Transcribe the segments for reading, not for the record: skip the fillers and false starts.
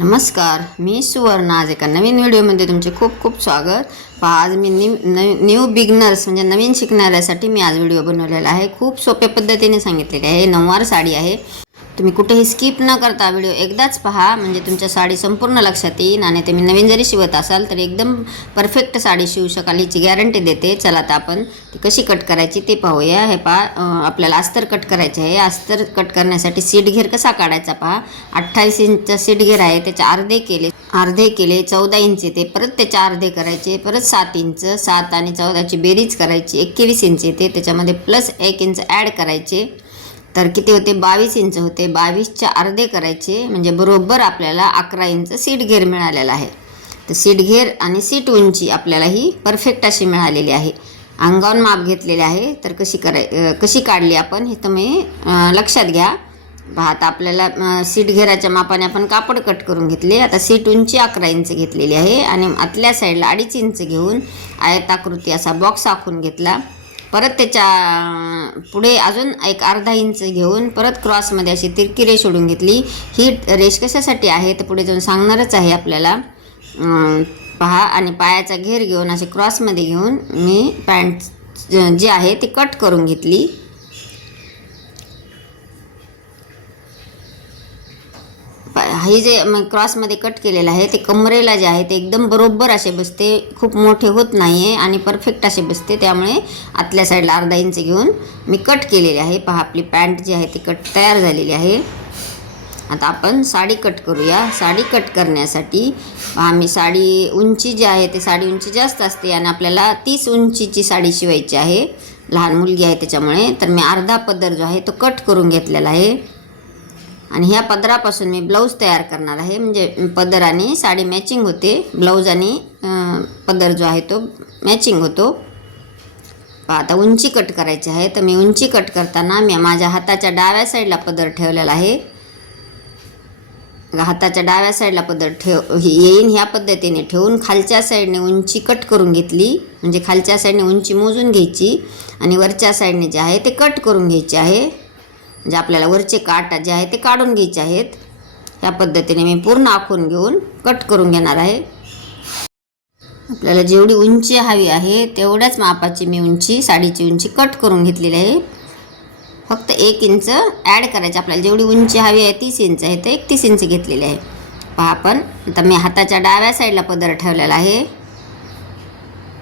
नमस्कार, मी सुवर्ण. आज एका नवीन व्हिडिओमध्ये तुमचे खूप खूप स्वागत. आज मी न्यू बिगनर्स म्हणजे नवीन शिकणाऱ्यासाठी मी आज व्हिडिओ बनवलेला आहे. खूप सोप्या पद्धतीने सांगितलेले आहे. नऊवार साडी आहे. तुम्ही कुठेही स्किप न करता व्हिडिओ एकदाच पहा, म्हणजे तुमच्या साडी संपूर्ण लक्षात येईल. आणि तुम्ही नवीन जरी शिवत असाल तर एकदम परफेक्ट साडी शिवू शकाल याची गॅरंटी देते. चला तर आपण ती कशी कट करायची ते पाहूया. हे पहा, आपल्याला अस्तर कट करायचे आहे. अस्तर कट करण्यासाठी सीट घेर कसा काढायचा पहा. 28 इंचचा सीट घेर आहे, त्याचे अर्धे केले 14 इंच येते. परत त्याचे अर्धे करायचे, परत 7 इंच, 7 आणि 14ची बेरीज करायची, 21 इंच येते. त्याच्यामध्ये प्लस 1 इंच ॲड करायचे, तर किती होते 22 इंच होते. 22चे अर्धे करायचे, म्हणजे बरोबर आपल्याला 11 इंच सीट घेर मिळालेला आहे. तर सीट घेर आणि सीट उंची आपल्याला ही परफेक्ट अशी मिळालेली आहे. अंगावर माप घेतलेले आहे. तर कशी काढली आपण हे तुम्ही लक्षात घ्या. आता आपल्याला सीट घेराच्या मापाने आपण कापड कट करून घेतले. आता सीट उंची 11 इंच घेतलेली आहे आणि आतल्या साईडला 2.5 इंच घेऊन आयताकृती असा बॉक्स आखून घेतला. परत त्याच्या पुढे अजून एक अर्धा इंच घेऊन परत क्रॉसमध्ये अशी तिरकी रेष ओढून घेतली. ही रेष कशासाठी आहे तर पुढे जाऊन सांगणारच आहे आपल्याला. पहा, आणि पायाचा घेर घेऊन असे क्रॉसमध्ये घेऊन मी पॅन्ट जी आहे ती कट करून घेतली. हे जे क्रॉसमध्ये कट केलेलं आहे ते कमरेला जे आहे ते एकदम बरोबर असे बसते. खूप मोठे होत नाही आहे आणि परफेक्ट असे बसते. त्यामुळे आतल्या साईडला अर्धा इंच घेऊन मी कट केलेली आहे. पहा, आपली पॅन्ट जी आहे ती कट तयार झालेली आहे. आता आपण साडी कट करूया. साडी कट करण्यासाठी पहा, मी साडी उंची जी आहे ते साडी उंची जास्त असते आणि आपल्याला 30 उंचीची साडी शिवायची आहे. लहान मुलगी आहे त्याच्यामुळे. तर मी अर्धा पदर जो आहे तो कट करून घेतलेला आहे आणि ह्या पदरापासून मी ब्लाऊज तयार करणार आहे. म्हणजे पदर आणि साडी मॅचिंग होते. ब्लाऊज आणि पदर जो आहे तो मॅचिंग होतो. आता उंची कट करायची आहे. तर मी उंची कट करताना मी माझ्या हाताच्या डाव्या साईडला पदर ठेवलेला आहे. हाताच्या डाव्या साईडला पदर येईन ह्या पद्धतीने ठेवून खालच्या साईडने उंची कट करून घेतली. म्हणजे खालच्या साईडने उंची मोजून घ्यायची आणि वरच्या साईडने जे आहे ते कट करून घ्यायचे आहे. म्हणजे आपल्याला वरचे काठ जे आहे ते काढून घ्यायचे आहेत. ह्या पद्धतीने मी पूर्ण आखून घेऊन कट करून घेणार आहे. आपल्याला जेवढी उंची हवी आहे तेवढ्याच मापाची मी साडीची उंची कट करून घेतलेली आहे. फक्त 1 इंच ॲड करायचे. आपल्याला जेवढी उंची हवी आहे 30 इंच आहे तर 31 इंच घेतलेली आहे. पहा, आपण आता मी हाताच्या डाव्या साईडला पदर ठेवलेला आहे.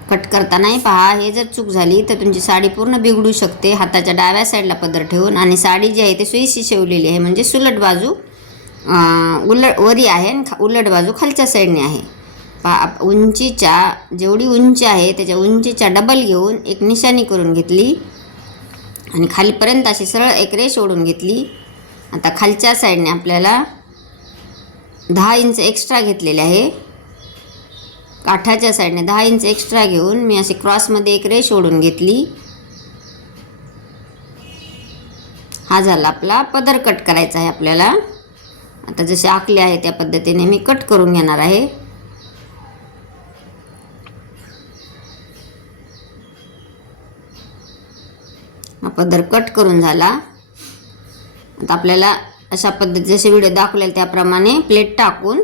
कट करतानाही पहा, हे जर चूक झाली तर तुमची साडी पूर्ण बिघडू शकते. हाताच्या डाव्या साईडला पदर ठेवून आणि साडी जी आहे ते सुईशी शिवलेली आहे. म्हणजे सुलट बाजू वरी आहे आणि उलट बाजू खालच्या साईडने आहे. पहा, उंचीच्या जेवढी उंची आहे त्याच्या उंचीच्या डबल घेऊन एक निशाणी करून घेतली आणि खालीपर्यंत अशी सरळ एक रेष ओढून घेतली. आता खालच्या साईडने आपल्याला 10 इंच एक्स्ट्रा घेतलेले आहे. काठाच्या साईडने 10 इंच एक्स्ट्रा घेऊन मी अशी क्रॉसमध्ये एक रेष ओढून घेतली. हा झाला आपला पदर. कट करायचा आहे आपल्याला. आता जसे आखले आहे त्या पद्धतीने मी कट करून घेणार आहे. हा पदर कट करून झाला. आता आपल्याला अशा पद्धती जसे व्हिडिओ दाखवलेले त्याप्रमाणे प्लेट टाकून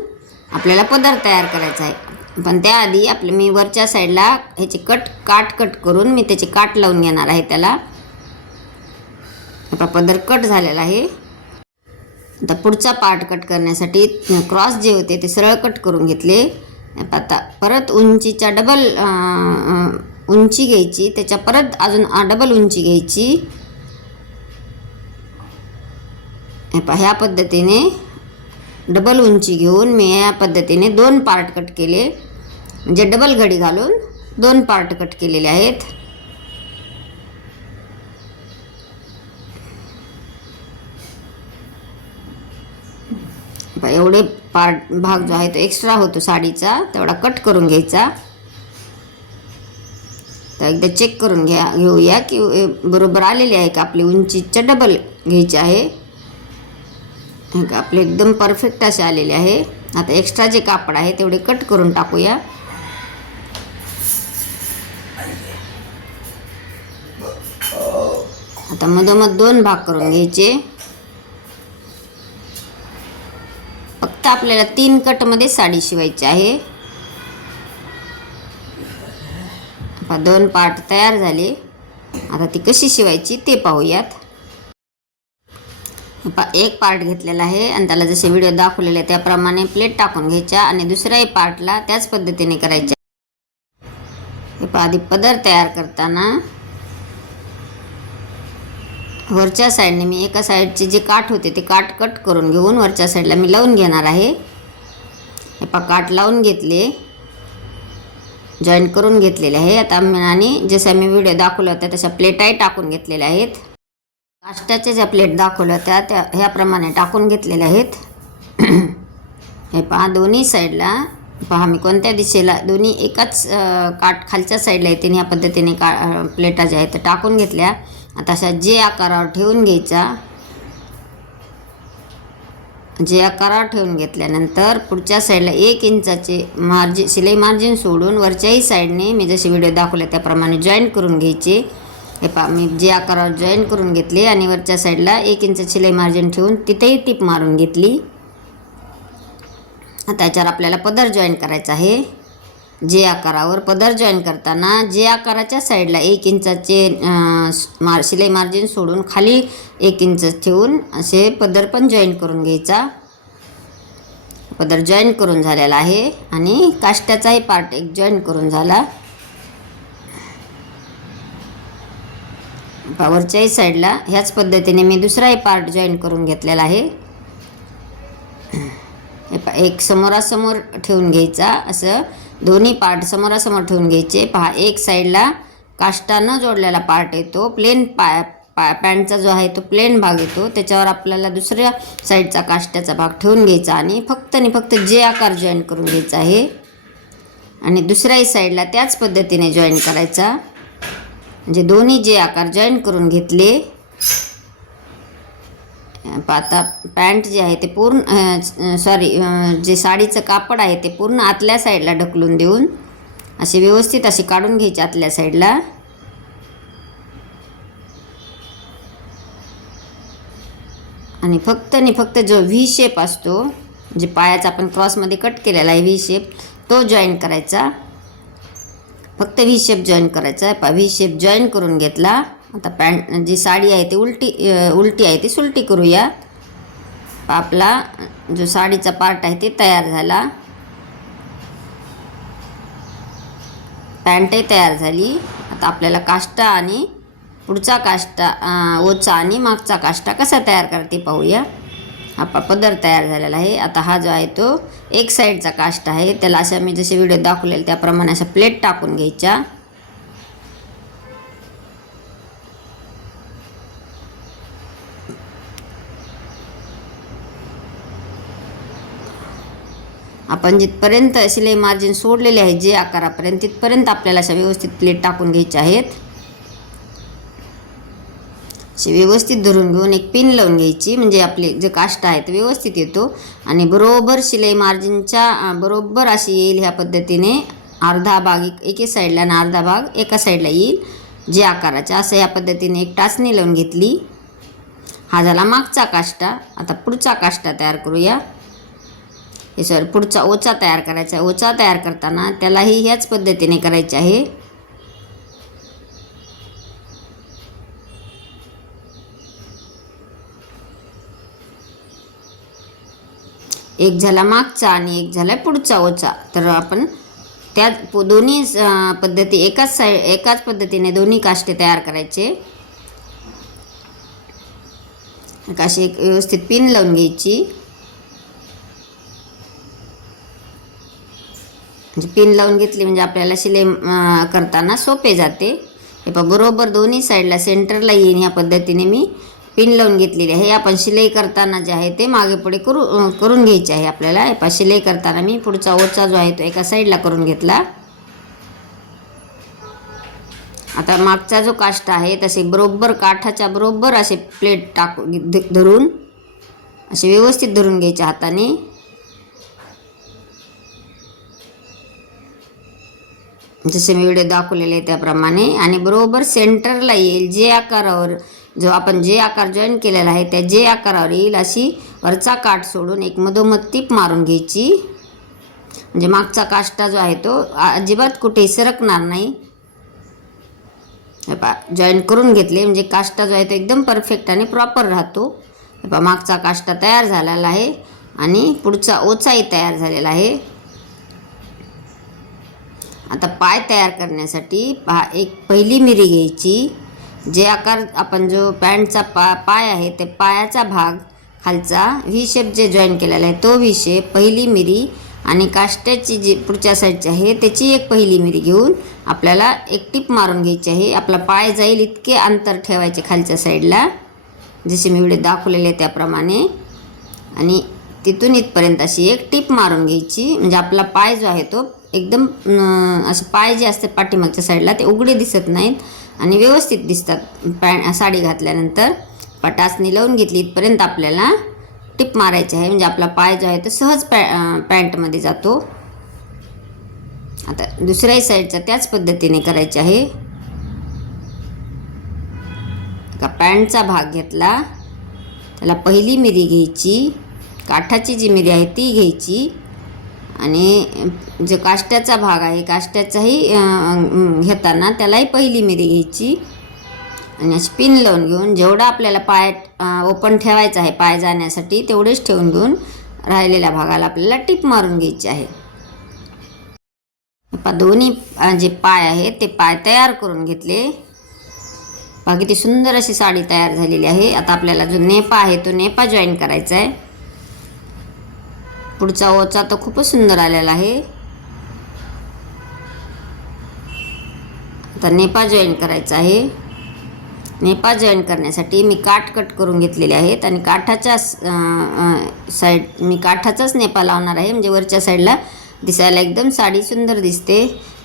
आपल्याला पदर तयार करायचा आहे. पण त्याआधी मी वरच्या साईडला ह्याची काठ कट करून मी त्याची काठ लावून घेणार आहे त्याला. आपला पदर कट झालेला आहे. आता पुढचा पार्ट कट करण्यासाठी क्रॉस जे होते ते सरळ कट करून घेतले. आता परत उंचीच्या डबल उंची घ्यायची, त्याच्या परत अजून डबल उंची घ्यायची. ह्या पद्धतीने डबल उंची घेऊन मी या पद्धतीने 2 पार्ट कट केले. म्हणजे डबल घडी घालून 2 पार्ट कट केलेले आहेत. एवढे भाग जो आहे तो एक्स्ट्रा होतो साडीचा तेवढा कट करून घ्यायचा. तर एकदा चेक करून घेऊया की बरोबर आलेली आहे का. आपली उंचीच्या डबल घ्यायची आहे. आपले एकदम परफेक्ट असे आलेले आहे. आता एक्स्ट्रा जे कापड आहे तेवढे कट करून टाकूया. आता मधोमध 2 भाग करून घ्यायचे. फक्त फक्त आपल्याला 3 कटमध्ये साडी शिवायची आहे. 2 पार्ट तयार झाले. आता ती कशी शिवायची ते पाहूयात. एक पार्ट घेतलेला आहे आणि त्याला जसे व्हिडिओ दाखवलेले त्याप्रमाणे प्लेट टाकून घ्यायच्या आणि दुसऱ्याही पार्टला त्याच पद्धतीने करायच्या. आधी पदर तयार करताना वरच्या साईडने मी एका साईडचे जे काठ होते ते काठ कट करून घेऊन वरच्या साईडला मी लावून घेणार आहे. काठ लावून घेतले, जॉईंट करून घेतलेले आहे. आता आणि जसं मी व्हिडिओ दाखवला होता तशा प्लेटाही टाकून घेतलेल्या आहेत. काष्टाच्या ज्या प्लेट दाखवल्या होत्या त्या ह्याप्रमाणे टाकून घेतलेल्या आहेत. हे पहा दोन्ही साईडला पहा मी कोणत्या दिशेला दोन्ही एकाच काठ खालच्या साईडला येते ह्या पद्धतीने प्लेटा ज्या आहेत टाकून घेतल्या. आता अशा जे आकारावर ठेवून घ्यायचा. जे आकारावर ठेवून घेतल्यानंतर पुढच्या साईडला 1 इंचाचे मार्जिन शिलाई मार्जिन सोडून वरच्याही साईडने मी जसे व्हिडिओ दाखवले त्याप्रमाणे जॉईंट करून घ्यायचे. हे पहा मी जे आकारावर जॉईंट करून घेतले आणि वरच्या साईडला 1 इंच शिलाई मार्जिन ठेवून तिथेही टिप मारून घेतली. आता याच्यावर आपल्याला पदर जॉईन करायचा आहे. जे आकारावर पदर जॉईन करताना जे आकाराच्या साईडला 1 इंचाचे शिलाई मार्जिन सोडून खाली 1 इंच ठेवून असे पदर पण जॉईन करून घ्यायचा. पदर जॉईन करून झालेला आहे आणि काष्ट्याचाही पार्ट एक जॉईन करून झाला. वरच्याही साईडला ह्याच पद्धतीने मी दुसराही पार्ट जॉईन करून घेतलेला आहे. एक समोरासमोर ठेवून घ्यायचा. असं दोन्ही पार्ट समोरासमोर ठेवून घ्यायचे. पहा एक साईडला काष्टा न जोडलेला पार्ट येतो, प्लेन पॅन्टचा जो आहे तो प्लेन भाग येतो, त्याच्यावर आपल्याला दुसऱ्या साईडचा काष्ट्याचा भाग ठेवून घ्यायचा आणि फक्त जे आकार जॉईन करून घ्यायचा आहे आणि दुसऱ्याही साईडला त्याच पद्धतीने जॉईन करायचा. म्हणजे दोन्ही जे आकार जॉईन करून घेतले. आता पॅन्ट जे आहे ते पूर्ण जे साडीचं कापड आहे ते पूर्ण आतल्या साईडला ढकलून देऊन असे व्यवस्थित असे काढून घ्यायचे आतल्या साईडला. आणि फक्त जो व्ही शेप असतो, जे पायाचा आपण क्रॉसमध्ये कट केलेला आहे व्ही शेप, तो जॉईन करायचा. फक्त व्ही शेप जॉईन करायचा आहे. व्ही शेप जॉईन करून घेतला. आता पॅन्ट जी साडी आहे ती उलटी आहे ती सुलटी करूया. आपला जो साडीचा पार्ट आहे ते तयार झाला. पॅन्टही तयार झाली. आता आपल्याला काष्टा आणि पुढचा काष्टा ओचा आणि मागचा काष्टा कसा तयार करते पाहूया. आपला पदर तयार झालेला आहे. आता हा जो आहे तो एक साईडचा काष्टा आहे, त्याला अशा मी जसे व्हिडिओ दाखवलेले त्याप्रमाणे अशा प्लेट टाकून घ्यायच्या. आपण जिथपर्यंत शिलाई मार्जिन सोडलेले आहे जे आकारापर्यंत तिथपर्यंत आपल्याला अशा व्यवस्थित प्लेट टाकून घ्यायच्या आहेत. असे व्यवस्थित धरून घेऊन एक पिन लावून घ्यायची, म्हणजे आपले जे काष्टा आहे ते व्यवस्थित येतो आणि बरोबर शिलाई मार्जिनच्या बरोबर अशी येईल. ह्या पद्धतीने अर्धा भाग एके साईडला आणि अर्धा भाग एका साईडला येईल जे आकाराचा. असं ह्या पद्धतीने एक टाचणी लावून घेतली. हा झाला मागचा काष्टा. आता पुढचा काष्टा तयार करूया. पुढचा ओचा तयार करायचा. ओचा तयार करताना त्यालाही ह्याच पद्धतीने करायचे आहे. एक झाला मागचा आणि एक झाला पुढचा ओचा. तर आपण त्या दोन्ही पद्धती एकाच पद्धतीने दोन्ही काष्टे तयार करायचे. अशी एक व्यवस्थित पिन लावून घ्यायची. म्हणजे पिन लावून घेतली म्हणजे आपल्याला शिलाई करताना सोपे जाते. हे पहा बरोबर दोन्ही साईडला सेंटरला येईन ह्या पद्धतीने मी पिन लावून घेतलेली आहे. आपण शिलाई करताना जे आहे ते मागे पुढे करून घ्यायचे आहे आपल्याला. हे पहा शिलाई करताना मी पुढचा ओचा जो आहे तो एका साईडला करून घेतला. आता मागचा जो काष्टा आहे तसे बरोबर काठाच्या बरोबर असे प्लेट धरून असे व्यवस्थित धरून घ्यायचे हाताने. जसे मी व्हिडिओ दाखवलेले त्याप्रमाणे आणि बरोबर सेंटरला येईल जे आकारावर जो आपण जे आकार जॉईन केलेला आहे त्या जे आकारावर येईल अशी वरचा काठ सोडून एक मधोमध टीप मारून घ्यायची, म्हणजे मागचा काष्टा जो आहे तो अजिबात कुठेही सरकणार नाही. जॉईन करून घेतले म्हणजे काष्टा जो आहे तो एकदम परफेक्ट आणि प्रॉपर राहतो. मागचा काष्टा तयार झालेला आहे आणि पुढचा ओचाही तयार झालेला आहे. आता पाय तयार करण्यासाठी एक पहिली मिरी घ्यायची. जे आकार आपण जो पॅन्टचा पाय आहे ते पायाचा भाग खालचा व्ही शेप जे जॉईन केलेला आहे तो व्ही शेप, पहिली मिरी आणि काष्ट्याची जी पुढच्या साईडची आहे त्याची एक पहिली मिरी घेऊन आपल्याला एक टीप मारून घ्यायची आहे. आपला पाय जाईल इतके अंतर ठेवायचे खालच्या साईडला, जसे मी व्हिडिओ दाखवलेले त्याप्रमाणे, आणि तिथून इथपर्यंत अशी एक टीप मारून घ्यायची. म्हणजे आपला पाय जो आहे तो एकदम असं पाय जे असतात पाठीमागच्या साईडला ते उघडे दिसत नाहीत आणि व्यवस्थित दिसतात. साडी घातल्यानंतर टाचणी लावून घेतली इथपर्यंत आपल्याला टिप मारायची आहे, म्हणजे आपला पाय जो आहे तो सहज पॅन्टमध्ये जातो. आता दुसऱ्याही साईडचा त्याच पद्धतीने करायचे आहे. का पॅन्टचा भाग घेतला, त्याला पहिली मिरी घ्यायची, काठाची जी मिरी आहे ती घ्यायची आणि जो काष्ट्याचा भाग आहे काष्ट्याचाही घेताना त्यालाही पहिली मिरी घ्यायची आणि अशी पिन लावून घेऊन जेवढा आपल्याला पाय ओपन ठेवायचा आहे पाय जाण्यासाठी तेवढेच ठेवून घेऊन राहिलेल्या भागाला आपल्याला टिप मारून घ्यायची आहे. दोन्ही जे पाय आहेत ते पाय तयार करून घेतले. किती सुंदर अशी साडी तयार झालेली आहे. आता आपल्याला जो नेपा आहे तो नेपा जॉईन करायचा आहे. पुढचा ओचा तर खूपच सुंदर आलेला आहे. आता नेपा जॉईन करायचा आहे. नेपा जॉईन करण्यासाठी मी काठ कट करून घेतलेले आहेत आणि काठाच्या साईड मी काठाचाच नेपा लावणार आहे, म्हणजे वरच्या साईडला दिसायला एकदम साडी सुंदर दिसते.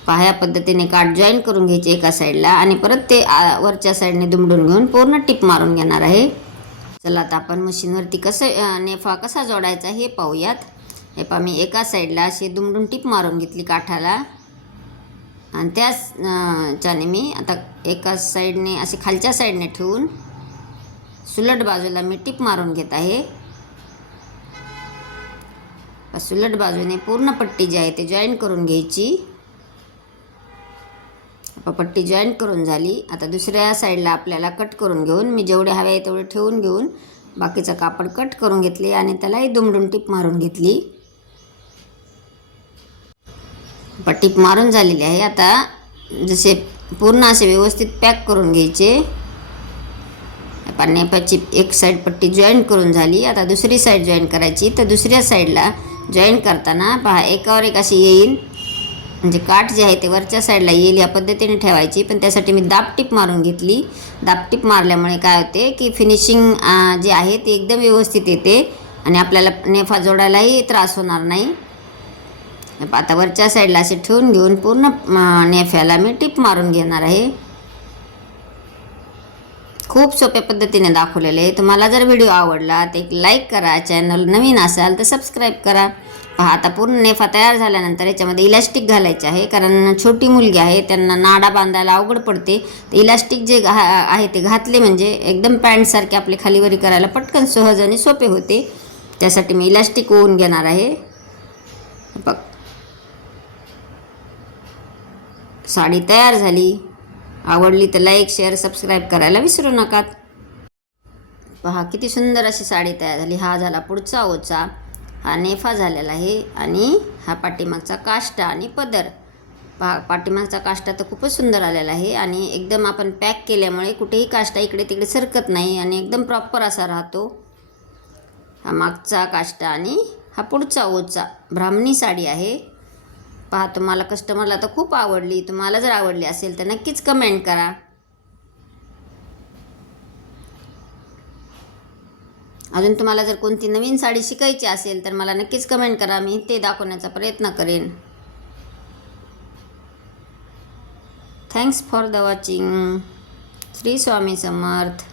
ह्या पद्धतीने काठ जॉईन करून घ्यायचे एका साईडला आणि परत ते वरच्या साईडने दुमडून घेऊन पूर्ण टिप मारून घेणार आहे. चला आता आपण मशीनवरती नेफा कसा जोडायचा हे पाहूयात. हे पहा, मी एका साईडला अशी दुमडून टिप मारून घेतली काठाला आणि त्याच्याने मी आता एका साईडने असे खालच्या साईडने ठेवून सुलट बाजूला मी टिप मारून घेत आहे. सुलट बाजूने पूर्ण पट्टी जी आहे ते जॉईन करून घ्यायची. पट्टी जॉईन करून झाली. आता दुसऱ्या साईडला आपल्याला कट करून घेऊन मी जेवढे हवे आहे तेवढे ठेवून घेऊन बाकीचं कापड कट करून घेतले आणि त्यालाही दुमडून टिप मारून घेतली. टिप मारून झालेली आहे. आता जसे पूर्ण असे व्यवस्थित पॅक करून घ्यायचे. नेपाची एक साईड पट्टी जॉईन करून झाली. आता दुसरी साईड जॉईन करायची. तर दुसऱ्या साईडला जॉईन करताना पहा एकावर एक अशी येईल, म्हणजे काठ जे आहे ते वरच्या साईडला येईल या पद्धतीने ठेवायची. पण त्यासाठी मी दाबटीप मारून घेतली. दाबटीप मारल्यामुळे काय होते की फिनिशिंग जे आहे ते एकदम व्यवस्थित येते आणि आपल्याला नेफा जोडायलाही त्रास होणार नाही. आता वरच्या साईडला असे ठेवून घेऊन पूर्ण नेफ्याला मी टिप मारून घेणार आहे. खूप सोप्या पद्धतीने दाखवलेले आहे. तुम्हाला जर व्हिडिओ आवडला तर एक लाईक करा, चॅनल नवीन असाल तर सबस्क्राईब करा. पहा आता पूर्ण नेफा तयार झाल्यानंतर याच्यामध्ये इलास्टिक घालायचे आहे, कारण छोटी मुलगी आहे त्यांना नाडा बांधायला अवघड पडते. तर इलास्टिक जे आहे ते घातले म्हणजे एकदम पॅन्टसारखे आपले खालीवरी करायला पटकन सहज आणि सोपे होते. त्यासाठी मी इलास्टिक ओवून घेणार आहे. बघ, साडी तयार झाली. आवडली तर लाईक शेअर सबस्क्राईब करायला विसरू नका. पहा किती सुंदर अशी साडी तयार झाली. हा झाला पुढचा ओचा, हा नेफा झालेला आहे आणि हा पाठीमागचा काष्टा आणि पदर. पहा पाठीमागचा काष्टा तर खूपच सुंदर आलेला आहे आणि एकदम आपण पॅक केल्यामुळे कुठेही काष्टा इकडे तिकडे सरकत नाही आणि एकदम प्रॉपर असा राहतो. हा मागचा काष्टा आणि हा पुढचा ओचा. ब्राह्मणी साडी आहे. पहा तुम्हाला कस्टमरला तर खूप आवडली. तुम्हाला जर आवडली असेल तर नक्कीच कमेंट करा. अजून तुम्हाला जर कोणती नवीन साडी शिकायची असेल तर मला नक्कीच कमेंट करा, मी ते दाखवण्याचा प्रयत्न करेन. Thanks for the watching. Shri Swami Samarth.